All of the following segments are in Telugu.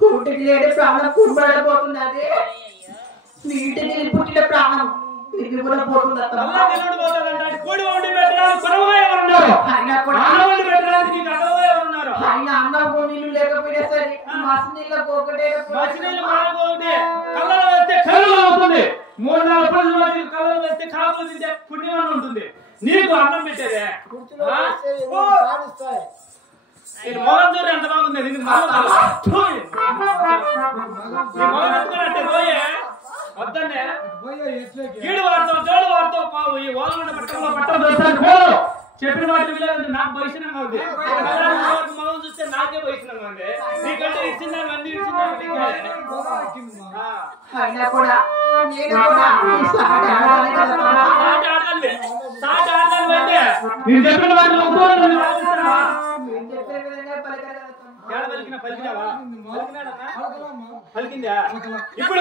కూటికి లేని ప్రాణం కుమ్మడపోతుంది. అదే నీటికి పుట్టిన ప్రాణం ఇది కూడా పోతుంది. ఆయన అన్నం నీళ్ళు లేకపోయినా సరే మసి నీళ్ళకు ఒకటే కళ్ళలో వేస్తే కళ్ళు అవుతుంది. 3-4 రోజులు కళ్ళలో వేస్తే కాకులు తింటే పుణ్యం ఉంటుంది. నీకు అన్నం పెట్టేదే మొగం చూడు ఎంత బాగుంది. వద్దండి కీడు వాడతావు జోడు వాడతావు పావు ఈ ఓలగొండ పట్టణంలో పట్టణం చెప్పిన వాటి విలువ నాకు భవిష్యంగా ఉంది. మొగం చూస్తే నాకే భవిష్యంగా ఉంది. నీకంటే ఇచ్చిందాన్ని అన్ని పలికిందా ఇప్పుడు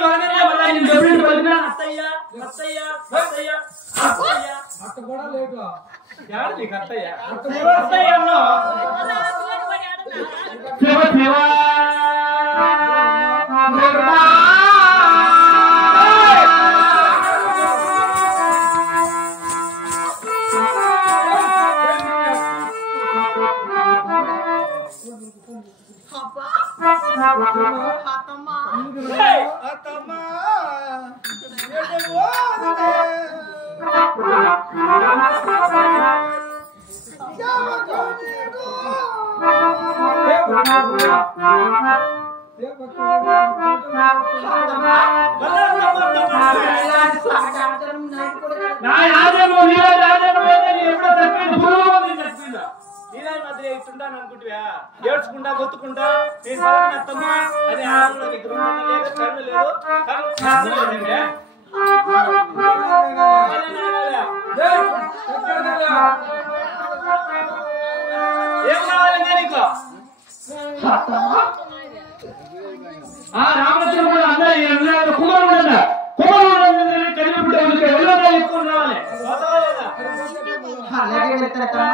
అనుకుంటువా ఏడ్చుకుంటా బొత్తుకుంటా నేను పలకనత్తమ్మా అది ఆరులో విగ్రహం లేదు కర్మ లేదు ఏం కావాలి నీకు రామచంద్ర కూడా అందరూ కుమారుడు కుమారుడు కలిగిపుట్టే వెళ్ళగా ఎక్కువ రావాలి అలాగే వెళ్తారమ్మా.